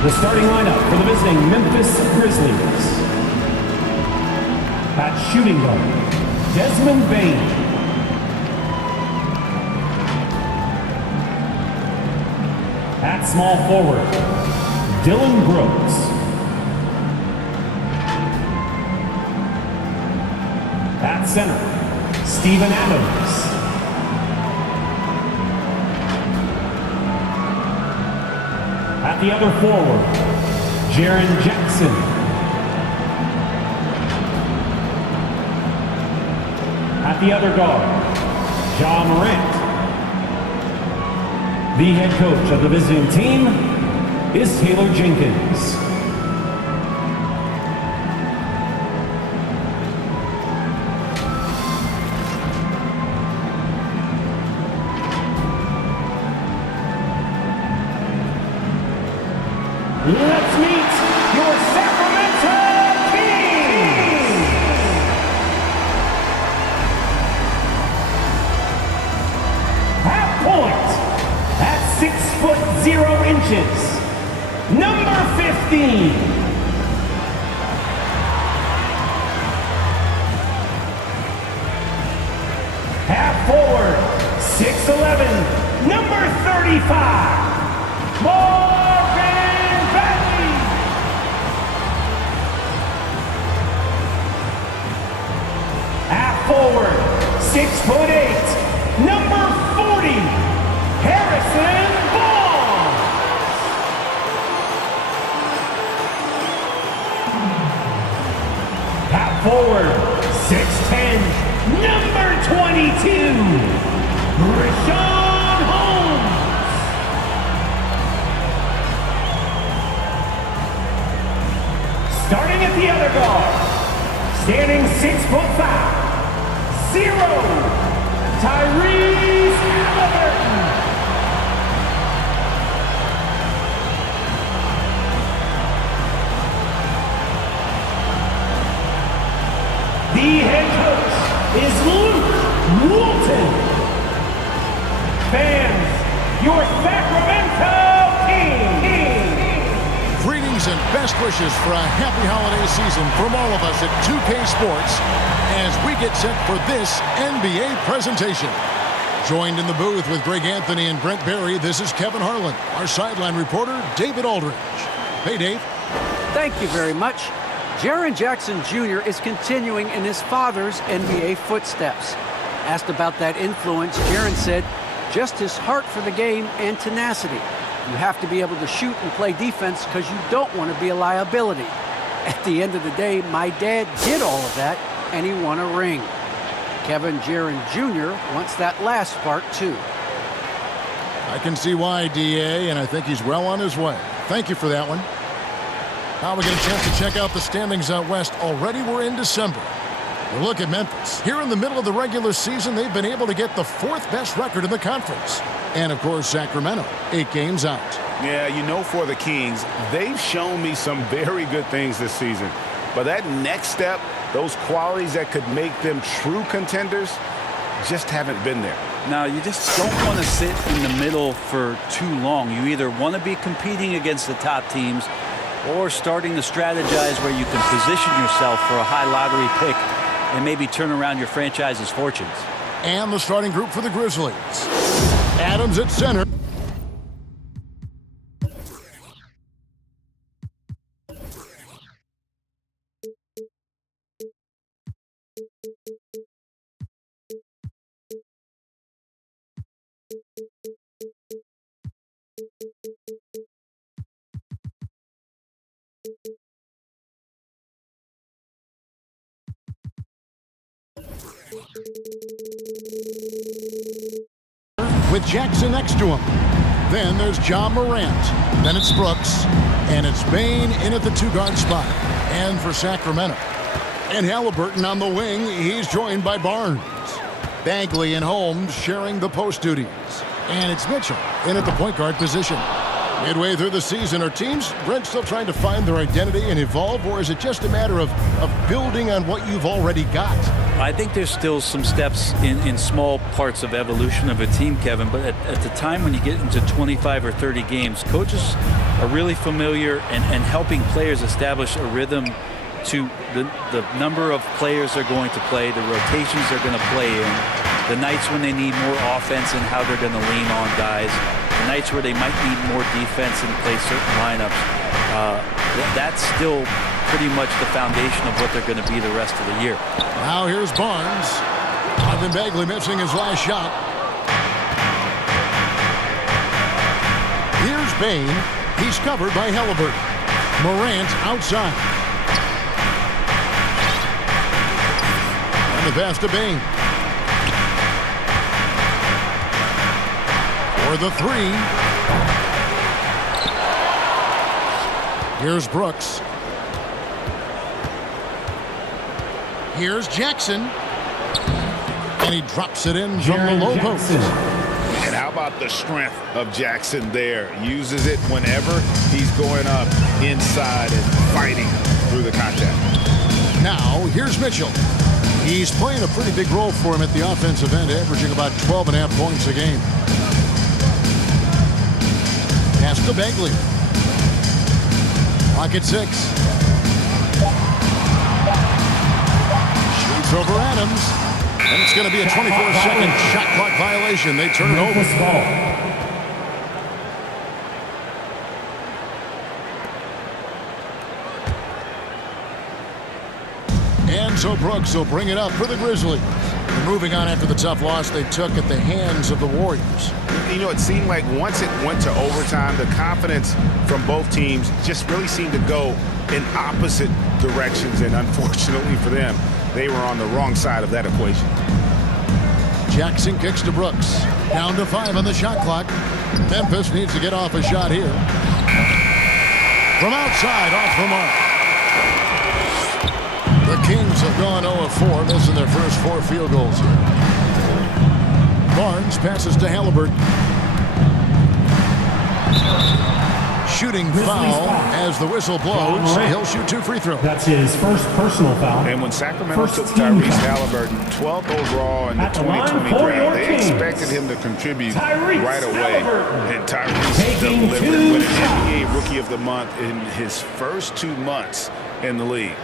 The starting lineup for the visiting Memphis Grizzlies. At shooting guard, Desmond Bain. At small forward, Dylan Brooks. At center, Steven Adams. At the other forward, Jaren Jackson. At the other guard, Ja Morant. The head coach of the visiting team is Taylor Jenkins. Let's meet your Sacramento Kings! Half point at 6'0", number 15. Half forward, 6'11", number 35. Forward, 6'8", number 40, Harrison Barnes. Half forward, 6'10", number 22, Richaun Holmes. Starting at the other guard, standing 6'5". 0, Tyrese Halliburton. The head coach is Luke Walton. Fans, your Sacramento Kings. Greetings and best wishes for a happy holiday season from all of us at 2K Sports as we get set for this NBA presentation. Joined in the booth with Greg Anthony and Brent Barry, this is Kevin Harlan. Our sideline reporter, David Aldridge. Hey, Dave. Thank you very much. Jaren Jackson Jr. is continuing in his father's NBA footsteps. Asked about that influence, Jaren said, just his heart for the game and tenacity. You have to be able to shoot and play defense because you don't want to be a liability. At the end of the day, my dad did all of that, and he won a ring. Kevin Jaren Jr. wants that last part, too. I can see why, DA, and I think he's well on his way. Thank you for that one. Now we get a chance to check out the standings out west. Already we're in December. We look at Memphis. Here in the middle of the regular season, they've been able to get the 4th best record in the conference. And, of course, Sacramento, 8 games out. Yeah, you know, for the Kings, they've shown me some very good things this season. But that next step, those qualities that could make them true contenders, just haven't been there. Now, you just don't want to sit in the middle for too long. You either want to be competing against the top teams or starting to strategize where you can position yourself for a high lottery pick and maybe turn around your franchise's fortunes. And the starting group for the Grizzlies. Adams at center. With Jackson next to him. Then there's Ja Morant. Then it's Brooks. And it's Bain in at the 2-guard spot. And for Sacramento. And Halliburton on the wing. He's joined by Barnes. Bagley and Holmes sharing the post duties. And it's Mitchell in at the point guard position. Midway through the season, are teams, Brent, still trying to find their identity and evolve, or is it just a matter of building on what you've already got? I think there's still some steps in small parts of evolution of a team, Kevin, but at the time when you get into 25 or 30 games, coaches are really familiar and helping players establish a rhythm to the number of players they're going to play, the rotations they're going to play in, the nights when they need more offense and how they're going to lean on guys, the nights where they might need more defense and play certain lineups. That's still pretty much the foundation of what they're going to be the rest of the year. Now here's Barnes. Marvin Bagley missing his last shot. Here's Bain. He's covered by Halliburton. Morant outside. And the pass to Bain. For the three. Here's Brooks. Here's Jackson. And he drops it in from the low post. And how about the strength of Jackson there? Uses it whenever he's going up inside and fighting through the contact. Now, here's Mitchell. He's playing a pretty big role for him at the offensive end, averaging about 12.5 points a game. Pass to Bagley. Clock at 6. Shoots over Adams. And it's going to be a 24-second shot clock violation. They turn it over. And so Brooks will bring it up for the Grizzlies. They're moving on after the tough loss they took at the hands of the Warriors. You know, it seemed like once it went to overtime, the confidence from both teams just really seemed to go in opposite directions. And unfortunately for them, they were on the wrong side of that equation. Jackson kicks to Brooks. Down to 5 on the shot clock. Memphis needs to get off a shot here. From outside, off the mark. The Kings have gone 0-4, missing their first 4 field goals here. Barnes passes to Halliburton. Shooting foul as the whistle blows. He'll shoot 2 free throws. That's his first personal foul. And when Sacramento took Tyrese Halliburton, 12th overall in the 2020 draft, they expected him to contribute right away. And Tyrese delivered, winning NBA Rookie of the Month in his first 2 months in the league.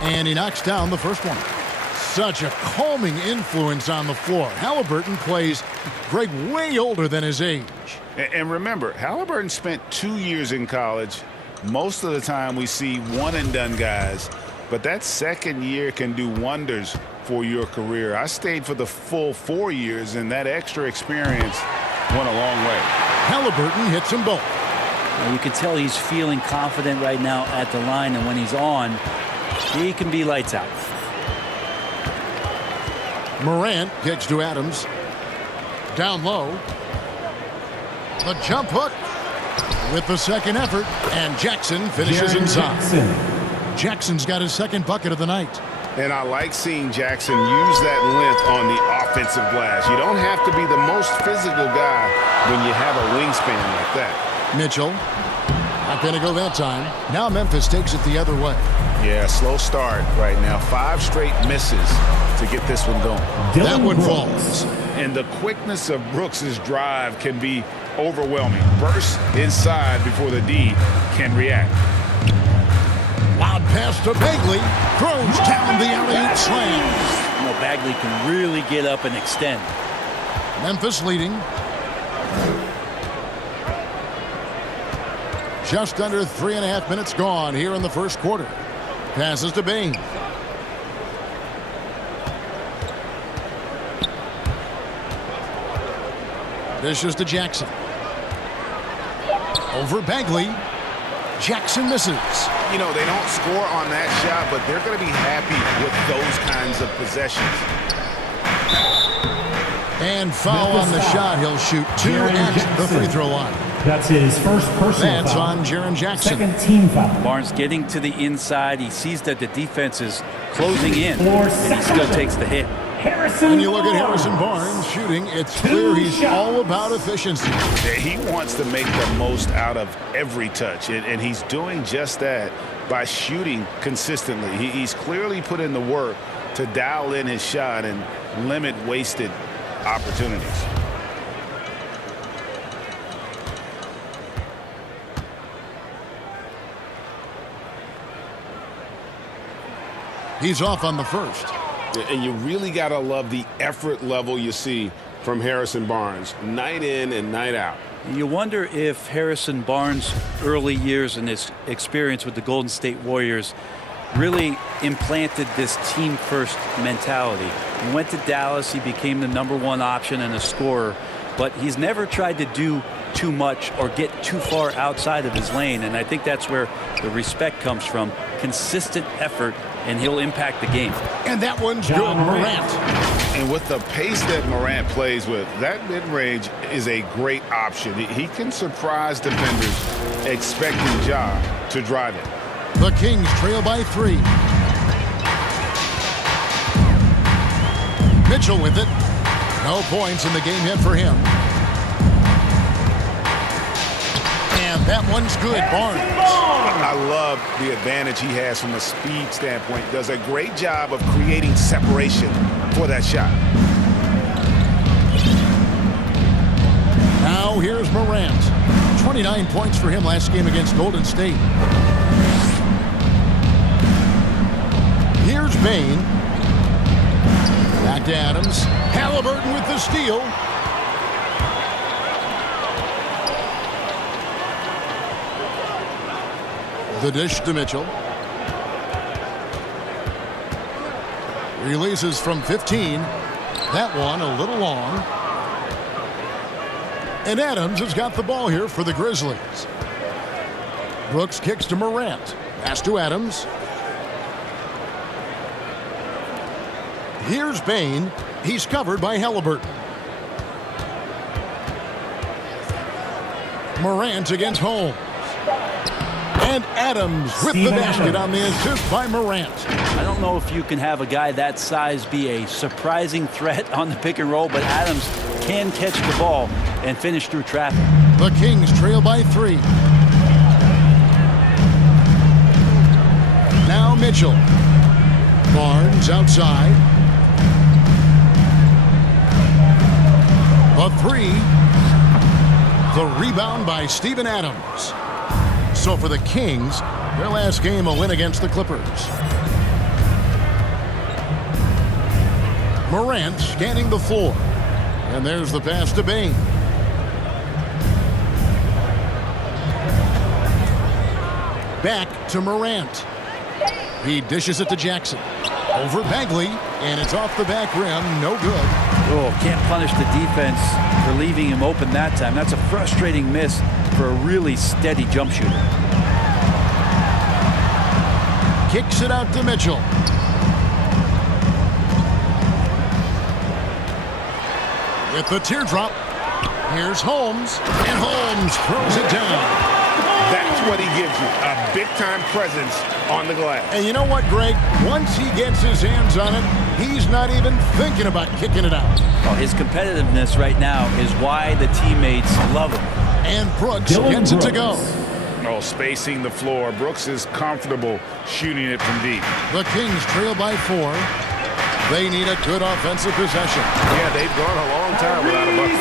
And he knocks down the first one. Such a calming influence on the floor. Halliburton plays Greg way older than his age. And remember, Halliburton spent 2 years in college. Most of the time we see one-and-done guys. But that second year can do wonders for your career. I stayed for the full 4 years, and that extra experience went a long way. Halliburton hits them both. You can tell he's feeling confident right now at the line, and when he's on, he can be lights out. Morant kicks to Adams. Down low. The jump hook with the second effort. And Jackson finishes inside. Jackson's got his second bucket of the night. And I like seeing Jackson use that length on the offensive glass. You don't have to be the most physical guy when you have a wingspan like that. Mitchell. Not going to go that time. Now Memphis takes it the other way. Yeah, slow start right now. 5 straight misses to get this one going. That one falls. And the quickness of Brooks's drive can be overwhelming. Burst inside before the D can react. Loud pass to Bagley. Throws down the alley-oop slam. You know, Bagley can really get up and extend. Memphis leading. Just under 3.5 minutes gone here in the first quarter. Passes to Bain. Dishes to Jackson. Over Bagley. Jackson misses. You know, they don't score on that shot, but they're going to be happy with those kinds of possessions. And foul on the shot. He'll shoot 2 at the free throw line. That's his first personal That's foul. on Jaren Jackson. Second team foul. Barnes getting to the inside. He sees that the defense is closing in, For and he still Sacramento. takes the hit. Harrison When you look at Barnes. Harrison Barnes shooting, it's clear he's all about efficiency. He wants to make the most out of every touch, and he's doing just that by shooting consistently. He's clearly put in the work to dial in his shot and limit wasted opportunities. He's off on the first. And you really got to love the effort level you see from Harrison Barnes, night in and night out. You wonder if Harrison Barnes' early years and his experience with the Golden State Warriors really implanted this team-first mentality. He went to Dallas, he became the #1 option and a scorer, but he's never tried to do too much or get too far outside of his lane, and I think that's where the respect comes from. Consistent effort, and he'll impact the game. And that one's good. Morant. And with the pace that Morant plays with, that mid-range is a great option. He can surprise defenders expecting Ja to drive it. The Kings trail by 3. Mitchell with it. No points in the game yet for him. And that one's good. Barnes. I love the advantage he has from a speed standpoint. Does a great job of creating separation for that shot. Now here's Morant. 29 points for him last game against Golden State. Here's Bain. Back to Adams. Halliburton with the steal. The dish to Mitchell. Releases from 15. That one a little long. And Adams has got the ball here for the Grizzlies. Brooks kicks to Morant. Pass to Adams. Here's Bain. He's covered by Halliburton. Morant against Holmes. And Adams with the basket on the assist by Morant. I don't know if you can have a guy that size be a surprising threat on the pick and roll, but Adams can catch the ball and finish through traffic. The Kings trail by 3. Now Mitchell. Barnes outside. A 3. The rebound by Steven Adams. So for the Kings, their last game a win against the Clippers. Morant scanning the floor. And there's the pass to Bain. Back to Morant. He dishes it to Jackson. Over Bagley, and it's off the back rim. No good. Oh, can't punish the defense for leaving him open that time. That's a frustrating miss for a really steady jump shooter. Kicks it out to Mitchell. With the teardrop, here's Holmes, and Holmes throws it down. That's what he gives you, a big-time presence on the glass. And you know what, Greg? Once he gets his hands on it, he's not even thinking about kicking it out. Well, his competitiveness right now is why the teammates love him. And Brooks gets it to go. Oh, spacing the floor. Brooks is comfortable shooting it from deep. The Kings trail by 4. They need a good offensive possession. Yeah, they've gone a long time without a bucket.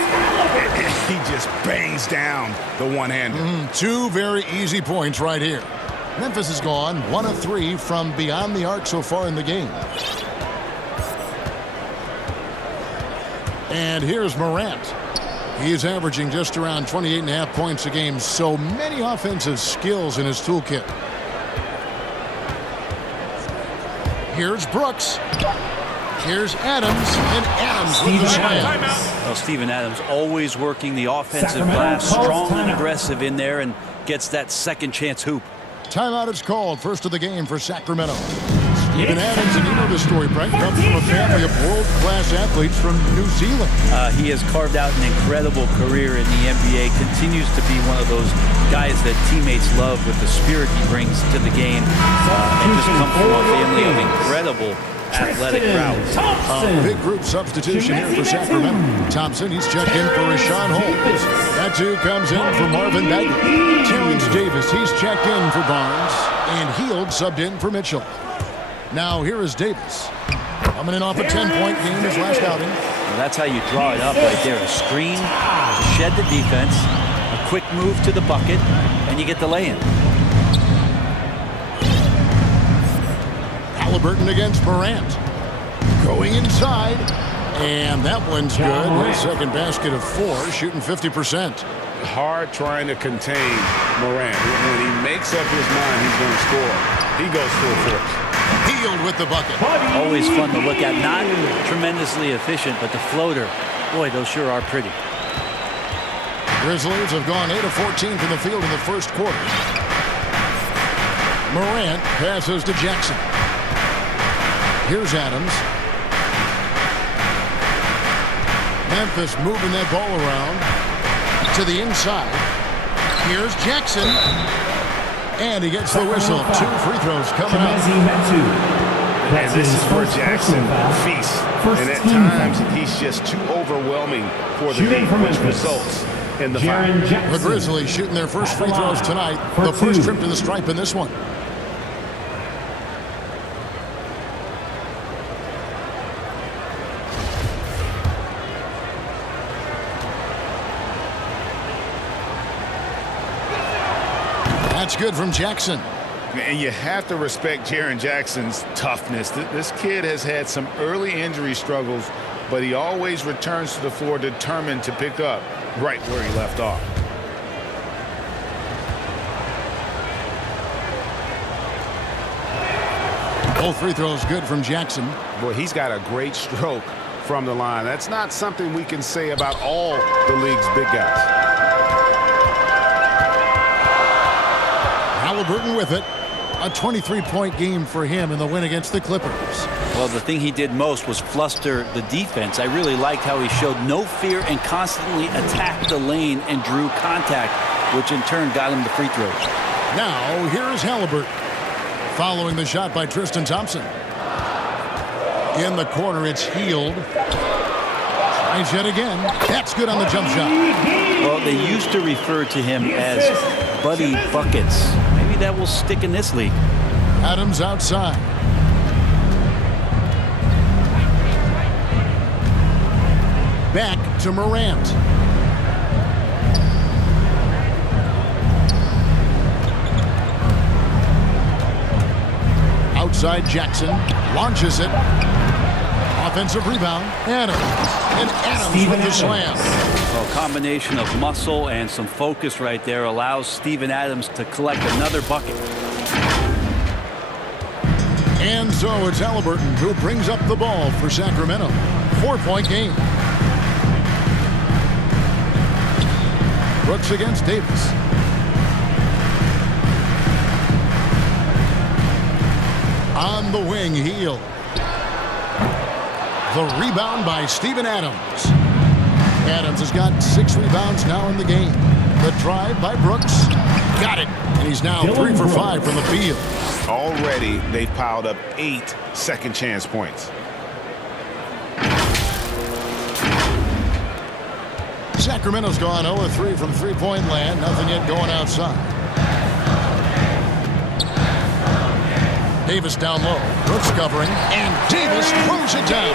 He just bangs down the one-hander. 2 very easy points right here. Memphis has gone 1 of 3 from beyond the arc so far in the game. And here's Morant. He's averaging just around 28.5 points a game. So many offensive skills in his toolkit. Here's Brooks. Here's Adams, and Adams with the slam. Well, Steven Adams always working the offensive Sacramento glass, calls strong and timeout. aggressive in there, and gets that second chance hoop. Timeout is called. First of the game for Sacramento. Steven Adams, and you know the story, Brent, comes from a family of world-class athletes from New Zealand. He has carved out an incredible career in the NBA, continues to be one of those guys that teammates love with the spirit he brings to the game, and just comes from a family of incredible athletic prowess. Big group substitution here for Sacramento. Thompson, he's checked in for Rashawn Holmes. That too comes in for Marvin Bagley. Terrence Davis, he's checked in for Barnes. And Hield subbed in for Mitchell. Now here is Davis. Coming in off a 10-point game his last outing. Well, that's how you draw it up right there. A screen, shed the defense, a quick move to the bucket, and you get the lay-in. Halliburton against Morant. Going inside. And that one's good. His second basket of 4, shooting 50%. Hard trying to contain Morant. When he makes up his mind he's going to score, he goes full force. Hield with the bucket. Always fun to look at. Not tremendously efficient, but the floater, boy, those sure are pretty. Grizzlies have gone 8 of 14 from the field in the first quarter. Morant passes to Jackson. Here's Adams. Memphis moving that ball around to the inside. Here's Jackson. And he gets the whistle. 2 free throws coming up. And this is where Jackson feasts. And at times, he's just too overwhelming for the team, which results in the foul. The Grizzlies shooting their first free throws tonight. The first trip to the stripe in this one. That's good from Jackson. And you have to respect Jaren Jackson's toughness. This kid has had some early injury struggles, but he always returns to the floor determined to pick up right where he left off. Both free throws good from Jackson. Boy, he's got a great stroke from the line. That's not something we can say about all the league's big guys. Halliburton with it. A 23-point game for him in the win against the Clippers. Well, the thing he did most was fluster the defense. I really liked how he showed no fear and constantly attacked the lane and drew contact, which in turn got him the free throws. Now, here is Halliburton. Following the shot by Tristan Thompson. In the corner, it's Hield. Tries yet again. That's good on the jump shot. Well, they used to refer to him as Buddy Buckets. Maybe that will stick in this league. Adams outside. Back to Morant. Outside Jackson. Launches it. Offensive rebound. Adams. And Adams with the slam. Well, a combination of muscle and some focus right there allows Steven Adams to collect another bucket. And so it's Halliburton who brings up the ball for Sacramento. 4-point game. Brooks against Davis. On the wing, Hield. The rebound by Steven Adams. Adams has got 6 rebounds now in the game. The drive by Brooks. Got it. And he's now 3 for 5 from the field. Already, they've piled up 8 second chance points. Sacramento's gone 0-3 from three-point land. Nothing yet going outside. Davis down low. Brooks covering. And Davis throws it down.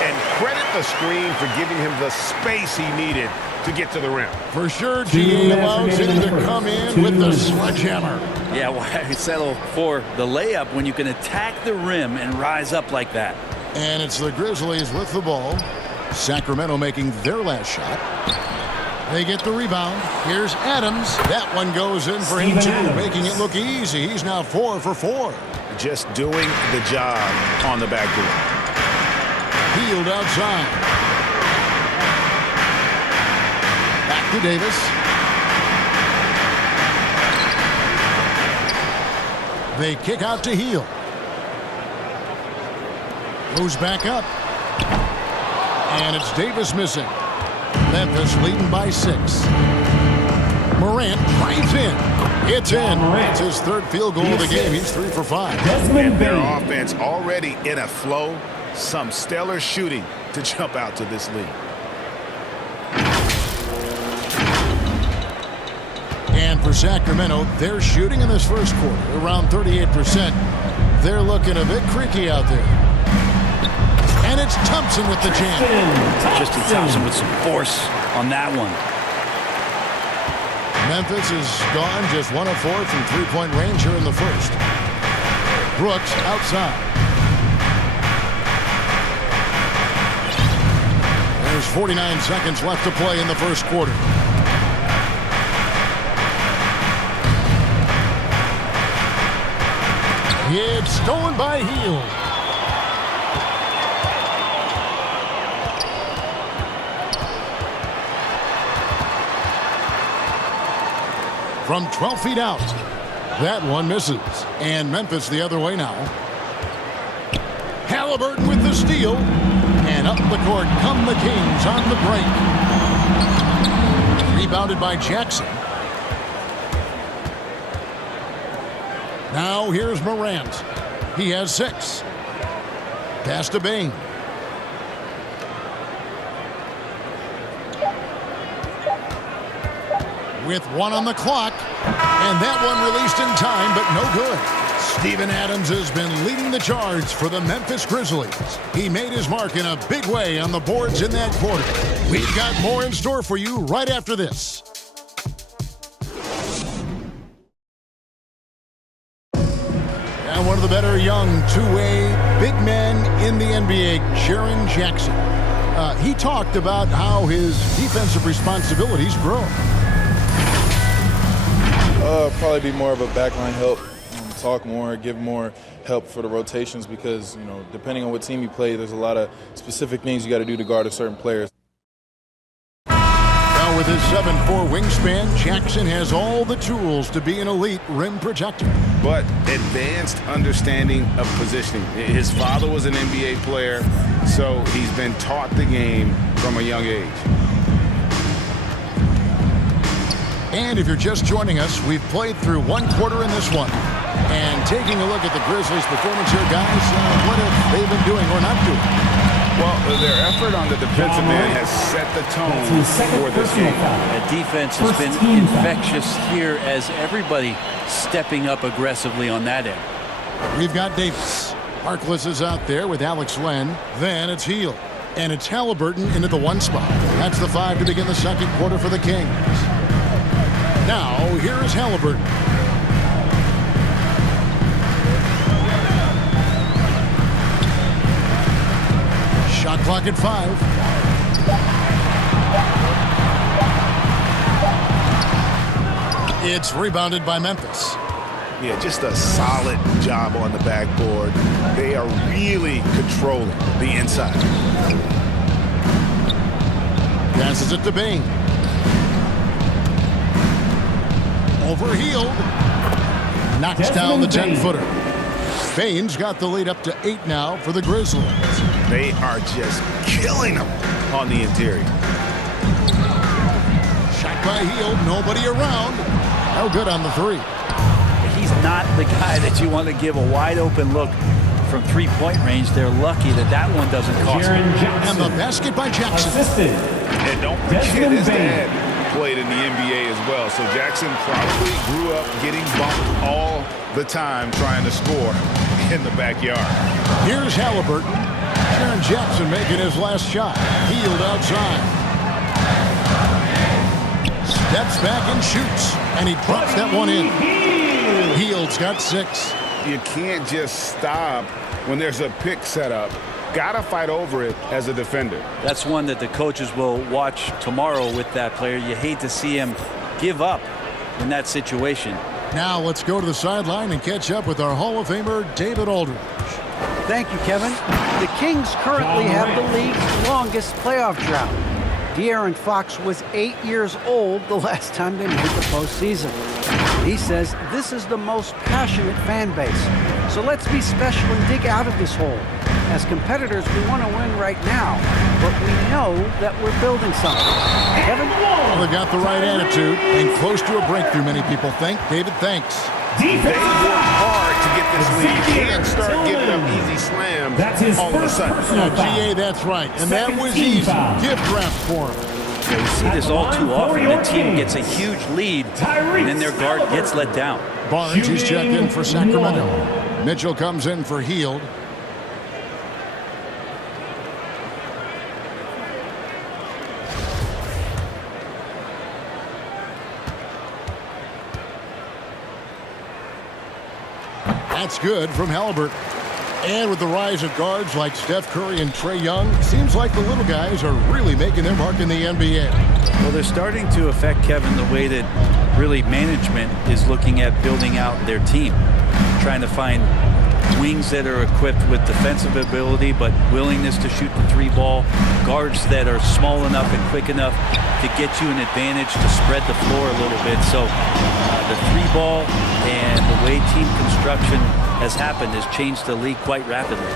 And credit the screen for giving him the space he needed to get to the rim. For sure, GA allows him to come in with the sledgehammer. Yeah, why settle for the layup when you can attack the rim and rise up like that? And it's the Grizzlies with the ball. Sacramento making their last shot. They get the rebound. Here's Adams. That one goes in for him, too, making it look easy. He's now 4 for 4. Just doing the job on the backdoor. Hield outside. Back to Davis. They kick out to Hield. Moves back up. And it's Davis missing. Memphis leading by 6. Morant drives in. It's in. It's his third field goal of the game. He's 3 for 5. And their offense already in a flow. Some stellar shooting to jump out to this lead. And for Sacramento, they're shooting in this first quarter around 38%. They're looking a bit creaky out there. And it's Thompson with the jam. Justin Thompson with some force on that one. Memphis is gone just 1 of 4 from three-point range here in the first. Brooks outside. There's 49 seconds left to play in the first quarter. It's stolen by Hield. From 12 feet out. That one misses. And Memphis the other way now. Halliburton with the steal. And up the court come the Kings on the break. Rebounded by Jackson. Now here's Morant. He has 6. Pass to Bain. With 1 on the clock. And that one released in time, but no good. Steven Adams has been leading the charge for the Memphis Grizzlies. He made his mark in a big way on the boards in that quarter. We've got more in store for you right after this. And one of the better young two-way big men in the NBA, Jaren Jackson. He talked about how his defensive responsibilities grow. Probably be more of a backline help, talk more, give more help for the rotations because, you know, depending on what team you play, there's a lot of specific things you got to do to guard a certain player. Now with his 7'4" wingspan, Jackson has all the tools to be an elite rim protector. But advanced understanding of positioning. His father was an NBA player, so he's been taught the game from a young age. And if you're just joining us, we've played through 1 quarter in this one. And taking a look at the Grizzlies' performance here, guys, what have they been doing or not doing? Well, their effort on the defensive end has set the tone for this game. The defense has been infectious here as everybody stepping up aggressively on that end. We've got Davis. Harkless is out there with Alex Len. Then it's Hield. And it's Halliburton into the 1 spot. That's the 5 to begin the second quarter for the Kings. Now, here is Halliburton. Shot clock at 5. It's rebounded by Memphis. Yeah, just a solid job on the backboard. They are really controlling the inside. Passes it to Bain. Over Hield. Knocks down the 10-footer. Bain's got the lead up to 8 now for the Grizzlies. They are just killing them on the interior. Shot by Hield. Nobody around. No good on the 3. He's not the guy that you want to give a wide-open look from three-point range. They're lucky that that one doesn't cost them. And the basket by Jackson. Assisted. And don't forget his dad played in the NBA as well. So Jackson probably grew up getting bumped all the time trying to score in the backyard. Here's Halliburton. Jaren Jackson making his last shot. Hield outside. Steps back and shoots. And he drops that one in. Hield's got 6. You can't just stop when there's a pick set up. Gotta fight over it as a defender. That's one that the coaches will watch tomorrow with that player. You hate to see him give up in that situation. Now let's go to the sideline and catch up with our Hall of Famer, David Aldridge. Thank you, Kevin. The Kings currently have the league's longest playoff drought. De'Aaron Fox was 8 years old the last time they made the postseason. He says this is the most passionate fan base. So let's be special and dig out of this hole. As competitors, we want to win right now, but we know that we're building something. Kevin? Well, they got the right attitude and close to a breakthrough, many people think. David, thanks. They worked hard to get this lead. Can't start giving up easy slams That's his all of a first sudden. personal foul. GA, that's right. And that Second was team easy. foul. Gift wrap for him. Yeah, we see this all too often. The team gets a huge lead, and then their guard gets let down. Barnes, he's checked in for Sacramento. Mitchell comes in for Heald. That's good from Halliburton. And with the rise of guards like Steph Curry and Trae Young, seems like the little guys are really making their mark in the NBA. Well, they're starting to affect, Kevin, the way that really management is looking at building out their team. Trying to find wings that are equipped with defensive ability but willingness to shoot the three ball. Guards that are small enough and quick enough to get you an advantage to spread the floor a little bit. So the three ball and the way team construction has happened has changed the league quite rapidly.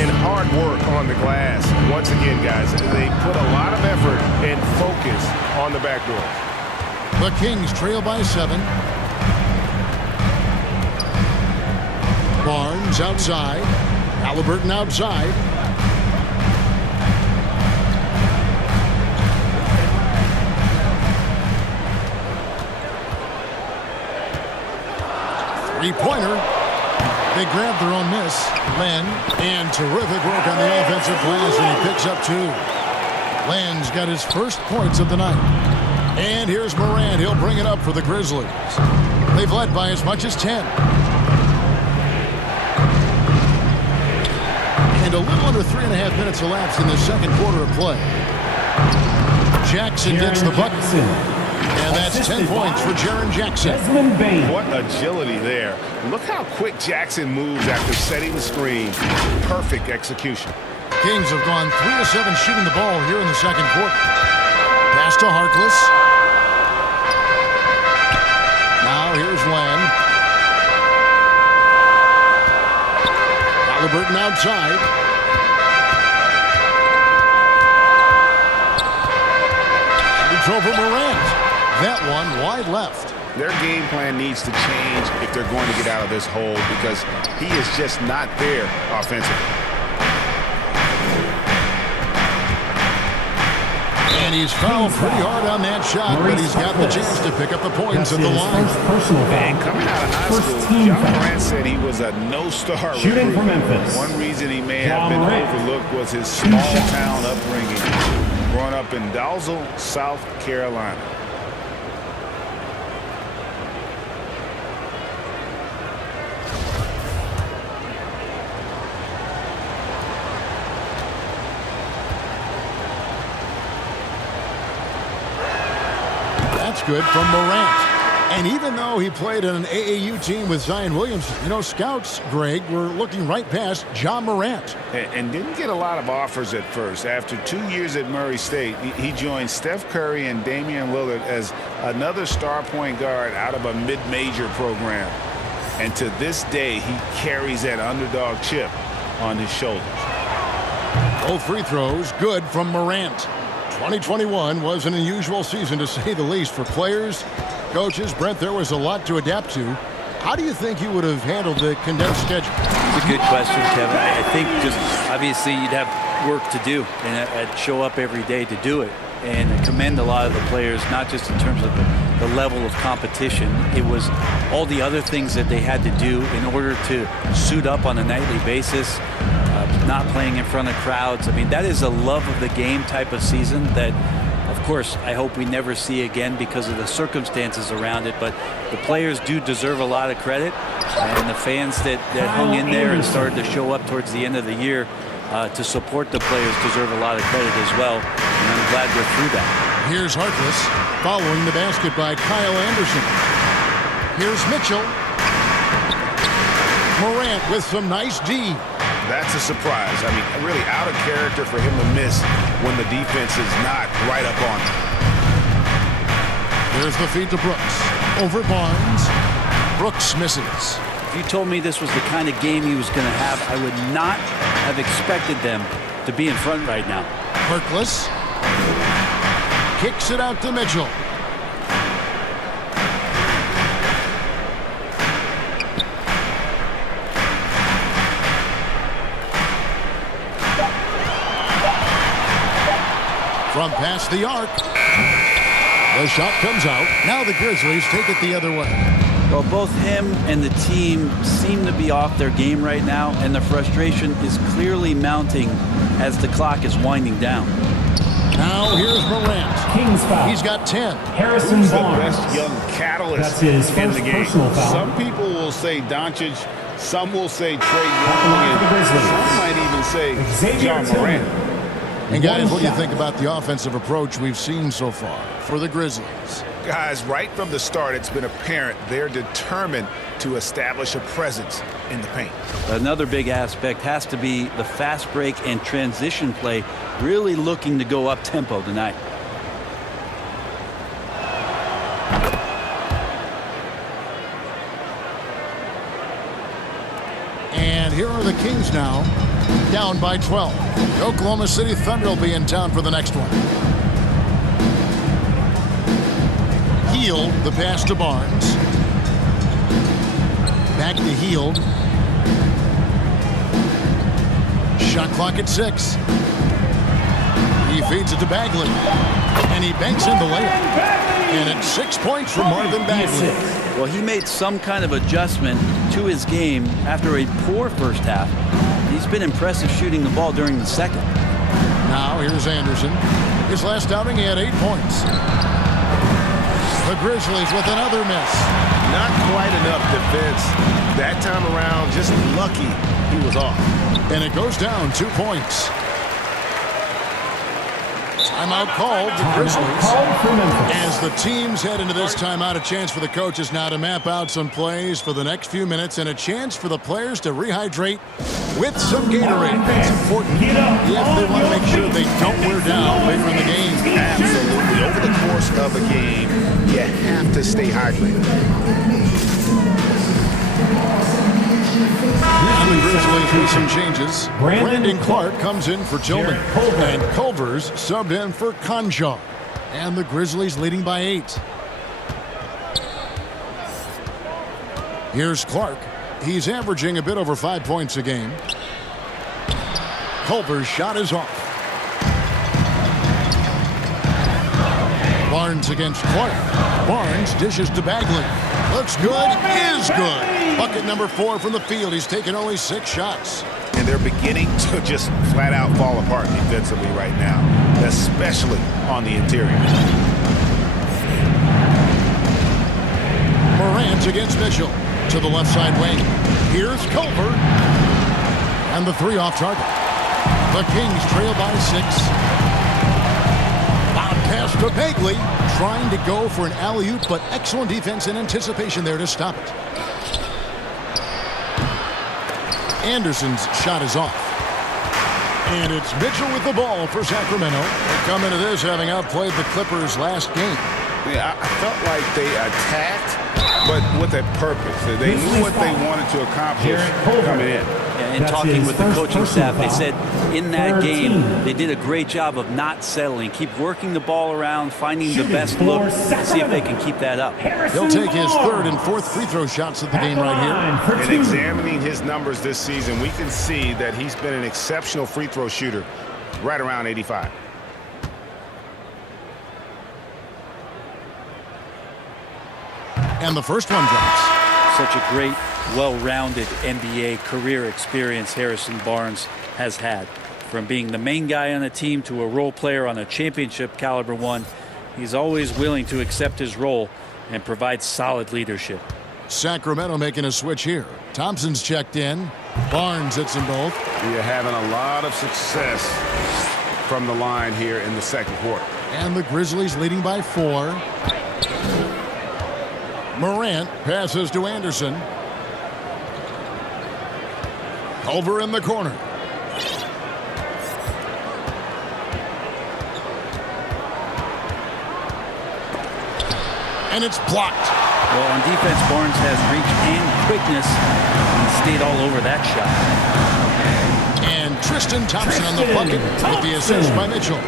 And hard work on the glass. Once again, guys, they put a lot of effort and focus on the back doors. The Kings trail by 7. Barnes outside. Halliburton outside. Three-pointer. They grab their own miss. Len, and terrific work on the offensive glass, and he picks up 2. Len's got his first points of the night. And here's Morant. He'll bring it up for the Grizzlies. They've led by as much as 10. And a little under 3.5 minutes elapsed in the second quarter of play. Jackson gets the bucket. And that's 10 points for Jaren Jackson. What agility there. Look how quick Jackson moves after setting the screen. Perfect execution. Kings have gone 3 of 7 shooting the ball here in the second quarter. Pass to Harkless. Now here's Len. Halliburton outside. It's over Morant. That one wide left. Their game plan needs to change if they're going to get out of this hole because he is just not there offensively. And he's fouled pretty hard on that shot, but he's got the chance to pick up the points at the line. Personal foul. Coming out of high school, John Morant said he was a no-star Shooting recruit. for Memphis. One reason he may have been overlooked was his small-town upbringing, growing up in Dalzell, South Carolina. That's good from Morant. And even though he played on an AAU team with Zion Williams, you know, scouts, Greg, were looking right past John Morant. And didn't get a lot of offers at first. After 2 years at Murray State, he joined Steph Curry and Damian Lillard as another star point guard out of a mid-major program. And to this day, he carries that underdog chip on his shoulders. Both free throws good from Morant. 2021 was an unusual season, to say the least, for players, coaches. Brent, there was a lot to adapt to. How do you think you would have handled the condensed schedule? It's a good question, Kevin. I think just obviously you'd have work to do and I'd show up every day to do it. And I commend a lot of the players, not just in terms of the level of competition. It was all the other things that they had to do in order to suit up on a nightly basis. Not playing in front of crowds. I mean, that is a love of the game type of season that, of course, I hope we never see again because of the circumstances around it. But the players do deserve a lot of credit. And the fans that hung in there and started to show up towards the end of the year to support the players deserve a lot of credit as well. And I'm glad we're through that. Here's Harkless following the basket by Kyle Anderson. Here's Mitchell. Morant with some nice D. That's a surprise. I mean, really out of character for him to miss when the defense is not right up on him. There's the feed to Brooks. Over Barnes. Brooks misses. If you told me this was the kind of game he was going to have, I would not have expected them to be in front right now. Perkless kicks it out to Mitchell. From past the arc. The shot comes out. Now the Grizzlies take it the other way. Well, both him and the team seem to be off their game right now, and the frustration is clearly mounting as the clock is winding down. Now here's Morant. Kings foul. He's got 10. Harrison Who's the Barnes. best young catalyst That's his in first the game? personal foul. Some people will say Doncic. Some will say Trey At the line Young. for the Grizzlies. Some might even say Xavier John Morant. Tillman. And guys, One what do you shot. think about the offensive approach we've seen so far for the Grizzlies? Guys, right from the start, it's been apparent they're determined to establish a presence in the paint. Another big aspect has to be the fast break and transition play, really looking to go up tempo tonight. And here are the Kings now, down by 12. The Oklahoma City Thunder will be in town for the next one. Hield, the pass to Barnes. Back to Hield. Shot clock at 6. He feeds it to Bagley. And he banks in the layup. And it's 6 points from Marvin Bagley. Well, he made some kind of adjustment to his game after a poor first half. He's been impressive shooting the ball during the second. Now here's Anderson. His last outing, he had 8 points. The Grizzlies with another miss. Not quite enough defense. That time around, just lucky he was off. And it goes down 2 points. Timeout called the Grizzlies. Called for Memphis. As the teams head into this timeout, a chance for the coaches now to map out some plays for the next few minutes and a chance for the players to rehydrate with some Gatorade. It's important if they want to make sure they don't wear down later in the game. Absolutely. Over the course of a game, you have to stay hydrated. And the Grizzlies with some changes. Brandon Clark comes in for Tillman. Jared Culver. And Culver's subbed in for Conjaw. And the Grizzlies leading by 8. Here's Clark. He's averaging a bit over 5 points a game. Culver's shot is off. Barnes against Clark. Barnes dishes to Bagley. Looks good, is good. Bucket number 4 from the field. He's taken only 6 shots. And they're beginning to just flat out fall apart defensively right now, especially on the interior. Morant against Mitchell. To the left side wing. Here's Culver. And the 3 off target. The Kings trail by 6. Bob pass to Bagley. Trying to go for an alley-oop, but excellent defense and anticipation there to stop it. Anderson's shot is off. And it's Mitchell with the ball for Sacramento. They come into this having outplayed the Clippers last game. Yeah, I felt like they attacked, but with a purpose. They knew what they wanted to accomplish coming in. And That's talking his with the first coaching staff, they personal said in that 13. game, they did a great job of not settling. Keep working the ball around, finding the Shooting best for look, and see if Sacramento. they can keep that up. He'll take his 3rd and 4th free throw shots of the game right here. And examining his numbers this season, we can see that he's been an exceptional free throw shooter, right around 85. And the first one drops. Such a great, well-rounded NBA career experience Harrison Barnes has had. From being the main guy on a team to a role player on a championship caliber one, he's always willing to accept his role and provide solid leadership. Sacramento making a switch here. Thompson's checked in. Barnes hits them both. You're having a lot of success from the line here in the second quarter. And the Grizzlies leading by 4. Morant passes to Anderson. Over in the corner. And it's blocked. Well, on defense, Barnes has reach and quickness. He stayed all over that shot. And Tristan Thompson on the bucket with the assist by Mitchell.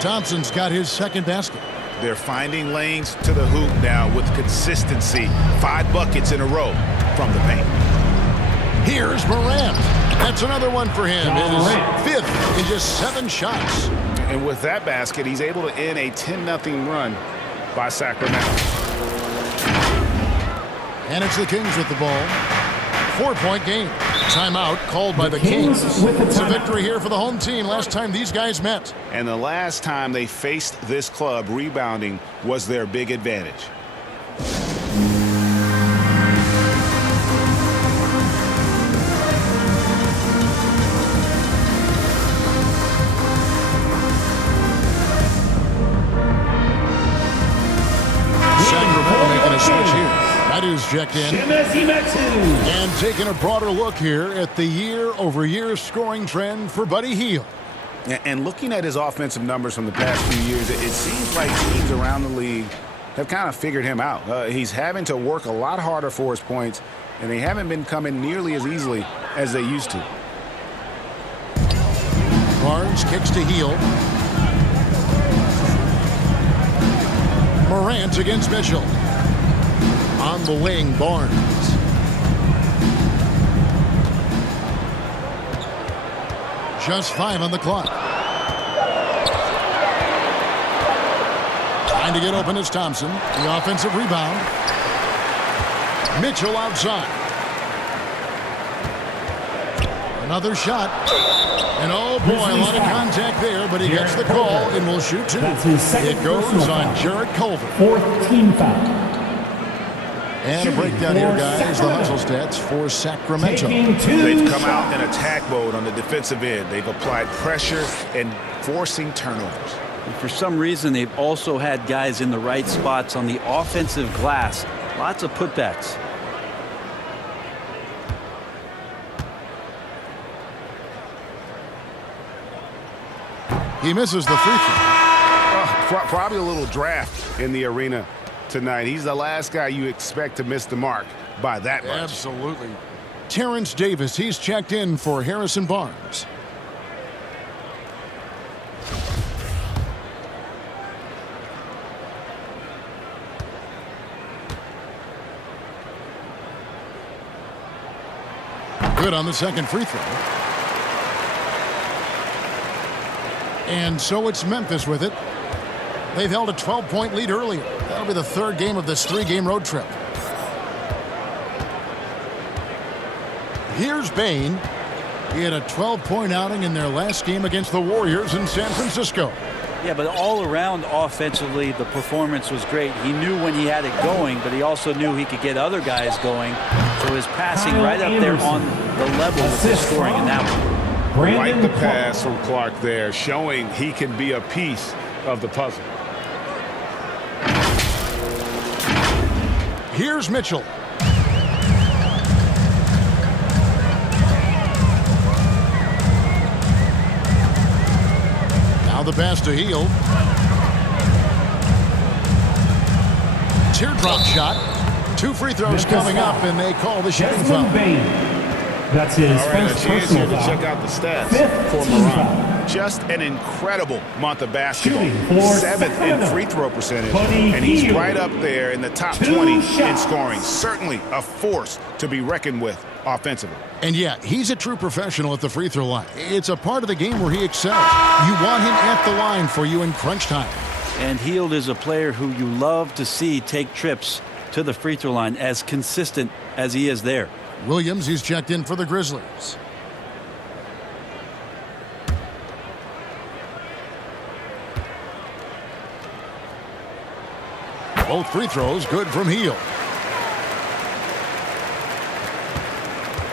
Thompson's got his second basket. They're finding lanes to the hoop now with consistency. 5 buckets in a row from the paint. Here's Morant. That's another one for him. His 5th in just 7 shots. And with that basket, he's able to end a 10-0 run by Sacramento. And it's the Kings with the ball. 4-point game. Timeout called by the Kings. It's a victory here for the home team. Last time these guys met. And the last time they faced this club, rebounding was their big advantage. Sacramento making a switch here. That is checked in. And taking a broader look here at the year-over-year scoring trend for Buddy Hield. And looking at his offensive numbers from the past few years, it seems like teams around the league have kind of figured him out. He's having to work a lot harder for his points, and they haven't been coming nearly as easily as they used to. Barnes kicks to Hield. Morant against Mitchell. On the wing, Barnes. Just 5 on the clock. Trying to get open is Thompson. The offensive rebound. Mitchell outside. Another shot. And oh boy, a lot of contact there, but he gets the call and will shoot 2. It goes on Jarrett Culver. 4th team foul. And a breakdown here, guys. The hustle stats for Sacramento. They've come out in attack mode on the defensive end. They've applied pressure and forcing turnovers. And for some reason, they've also had guys in the right spots on the offensive glass. Lots of putbacks. He misses the free throw. Probably a little draft in the arena tonight. He's the last guy you expect to miss the mark by that much. Absolutely. Terrence Davis, he's checked in for Harrison Barnes. Good on the second free throw. And so it's Memphis with it. They've held a 12-point lead earlier. That'll be the 3rd game of this 3-game road trip. Here's Bain. He had a 12-point outing in their last game against the Warriors in San Francisco. Yeah, but all around offensively, the performance was great. He knew when he had it going, but he also knew he could get other guys going. So his passing right up there on the level with his scoring in that one. Like the pass from Clark there, showing he can be a piece of the puzzle. Here's Mitchell. Now the pass to Hield. Teardrop shot. 2 free throws coming up, and they call the shooting foul. That's his All right, first a chance here personal to foul. check out the stats 5th for team Morant. foul. Just an incredible month of basketball. Shooting for 7th in Sacramento. free throw percentage, Buddy and he's Hield. right up there in the top 2 20 in shots. scoring. Certainly a force to be reckoned with offensively. And yeah, he's a true professional at the free throw line. It's a part of the game where he excels. You want him at the line for you in crunch time. And Hield is a player who you love to see take trips to the free throw line, as consistent as he is there. Williams, he's checked in for the Grizzlies. Both free throws good from Hield.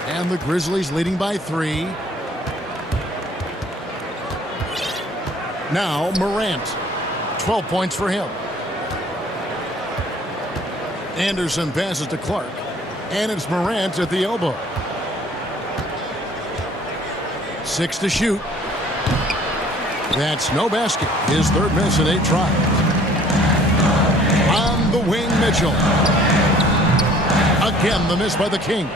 And the Grizzlies leading by 3. Now Morant. 12 points for him. Anderson passes to Clark. And it's Morant at the elbow. 6 to shoot. That's no basket. His 3rd miss in 8 tries. On the wing, Mitchell. Again, the miss by the Kings.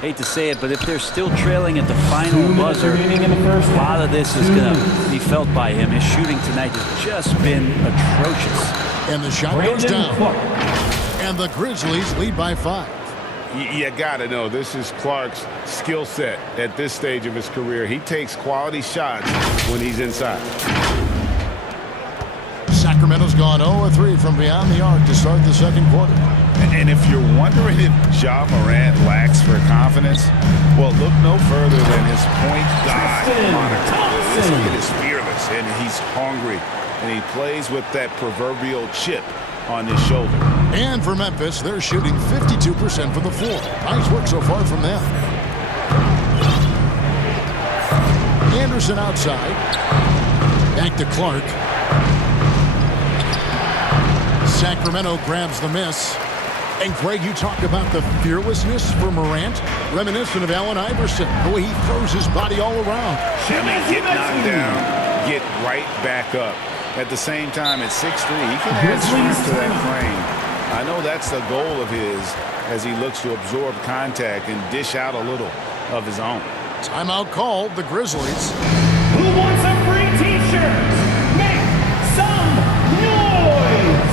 Hate to say it, but if they're still trailing at the final buzzer, a lot of this is going to be felt by him. His shooting tonight has just been atrocious. And the shot goes down. And the Grizzlies lead by 5. You got to know, this is Clark's skill set at this stage of his career. He takes quality shots when he's inside. Sacramento's gone 0-3 from beyond the arc to start the second quarter. And if you're wondering if Ja Morant lacks for confidence, well, look no further than his point guard moniker. This kid is fearless, and he's hungry, and he plays with that proverbial chip on his shoulder. And for Memphis, they're shooting 52% from the floor. Nice work so far from them. Anderson outside. Back to Clark. Sacramento grabs the miss. And Greg, you talk about the fearlessness for Morant, reminiscent of Allen Iverson, the way he throws his body all around. I mean, get knocked down, get right back up. At the same time, at 6'3", he can add strength to that frame. I know that's the goal of his as he looks to absorb contact and dish out a little of his own. Timeout called, the Grizzlies. Who wants a free t-shirt? Make some noise!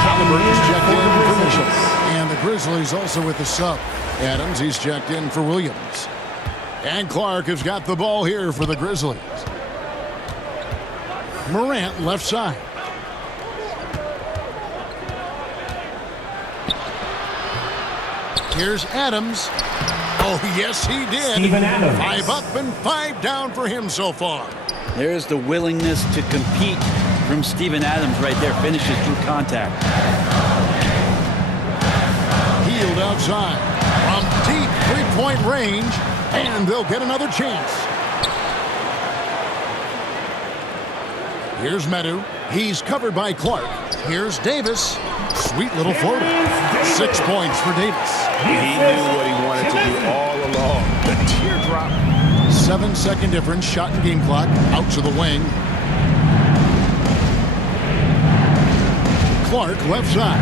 Halliburton's checked in for Mitchell. And the Grizzlies also with the sub. Adams, he's checked in for Williams. And Clark has got the ball here for the Grizzlies. Morant left side. Here's Adams. Oh, yes, he did. Steven Adams. 5 up and 5 down for him so far. There's the willingness to compete from Steven Adams right there. Finishes through contact. Healed outside from deep three-point range, and they'll get another chance. Here's Medu. He's covered by Clark. Here's Davis. Sweet little floater. 6 points for Davis. He knew what he wanted to do all along. The teardrop. 7-second difference. Shot and game clock. Out to the wing. Clark left side.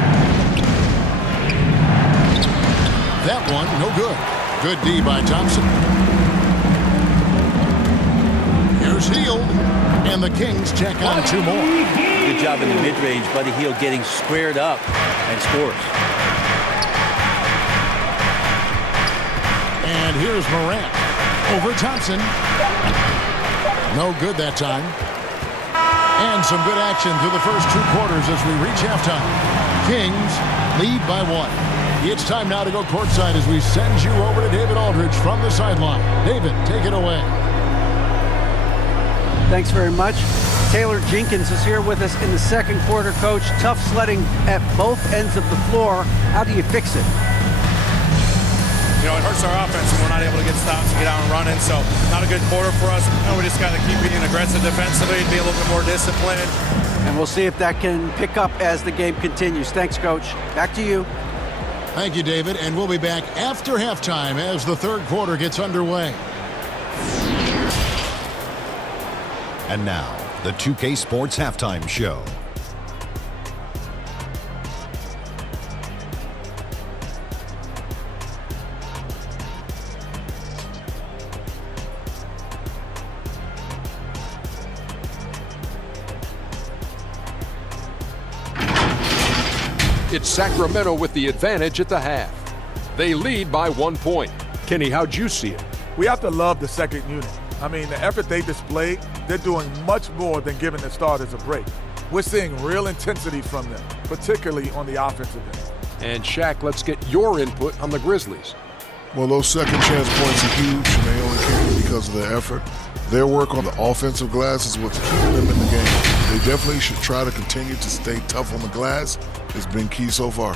That one, no good. Good D by Thompson. Here's Hield. And the Kings check on 2 more. Good job in the mid-range. Buddy Hield getting squared up and scores. And here's Morant. Over Thompson. No good that time. And some good action through the first 2 quarters as we reach halftime. Kings lead by 1. It's time now to go courtside as we send you over to David Aldridge from the sideline. David, take it away. Thanks very much. Taylor Jenkins is here with us in the second quarter, Coach. Tough sledding at both ends of the floor. How do you fix it? You know, it hurts our offense when we're not able to get stops and get out and running. So not a good quarter for us. We just got to keep being aggressive defensively and be a little bit more disciplined. And we'll see if that can pick up as the game continues. Thanks, Coach. Back to you. Thank you, David. And we'll be back after halftime as the third quarter gets underway. And now, the 2K Sports Halftime Show. It's Sacramento with the advantage at the half. They lead by 1 point. Kenny, how'd you see it? We have to love the second unit. I mean, the effort they displayed, they're doing much more than giving the starters a break. We're seeing real intensity from them, particularly on the offensive end. And Shaq, let's get your input on the Grizzlies. Well, those second chance points are huge, and they only came because of their effort. Their work on the offensive glass is what's keeping them in the game. They definitely should try to continue to stay tough on the glass. It's been key so far.